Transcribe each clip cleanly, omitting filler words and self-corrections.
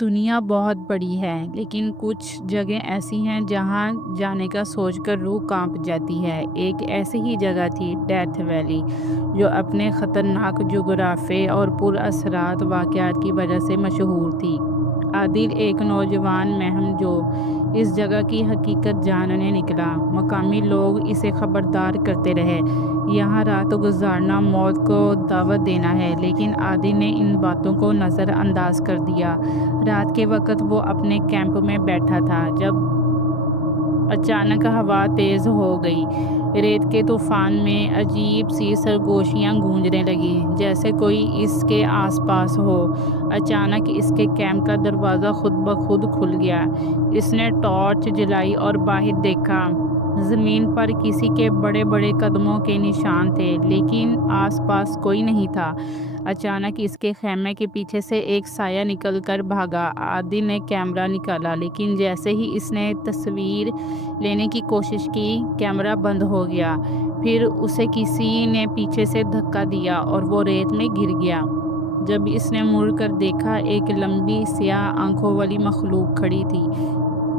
دنیا بہت بڑی ہے لیکن کچھ جگہیں ایسی ہیں جہاں جانے کا سوچ کر روح کانپ جاتی ہے۔ ایک ایسی ہی جگہ تھی ڈیتھ ویلی، جو اپنے خطرناک جغرافیے اور پر اثرات واقعات کی وجہ سے مشہور تھی۔ عادل ایک نوجوان مہم جو اس جگہ کی حقیقت جاننے نکلا۔ مقامی لوگ اسے خبردار کرتے رہے، یہاں رات گزارنا موت کو دعوت دینا ہے، لیکن عادل نے ان باتوں کو نظر انداز کر دیا۔ رات کے وقت وہ اپنے کیمپ میں بیٹھا تھا جب اچانک ہوا تیز ہو گئی۔ ریت کے طوفان میں عجیب سی سرگوشیاں گونجنے لگیں، جیسے کوئی اس کے آس پاس ہو۔ اچانک اس کے کیمپ کا دروازہ خود بخود کھل گیا۔ اس نے ٹارچ جلائی اور باہر دیکھا۔ زمین پر کسی کے بڑے بڑے قدموں کے نشان تھے، لیکن آس پاس کوئی نہیں تھا۔ اچانک اس کے خیمے کے پیچھے سے ایک سایہ نکل کر بھاگا۔ عادل نے کیمرہ نکالا، لیکن جیسے ہی اس نے تصویر لینے کی کوشش کی، کیمرہ بند ہو گیا۔ پھر اسے کسی نے پیچھے سے دھکا دیا اور وہ ریت میں گر گیا۔ جب اس نے مڑ کر دیکھا، ایک لمبی سیاہ آنکھوں والی مخلوق کھڑی تھی۔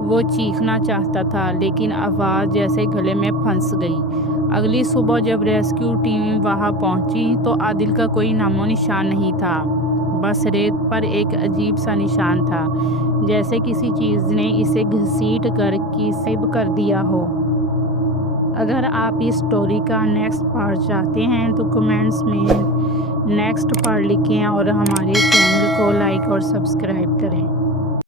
وہ چیخنا چاہتا تھا، لیکن آواز جیسے گلے میں پھنس گئی۔ اگلی صبح جب ریسکیو ٹیم وہاں پہنچی تو عادل کا کوئی نام و نشان نہیں تھا، بس ریت پر ایک عجیب سا نشان تھا، جیسے کسی چیز نے اسے گھسیٹ کر غائب کر دیا ہو۔ اگر آپ اس سٹوری کا نیکسٹ پارٹ چاہتے ہیں تو کمنٹس میں نیکسٹ پارٹ لکھیں اور ہمارے چینل کو لائک اور سبسکرائب کریں۔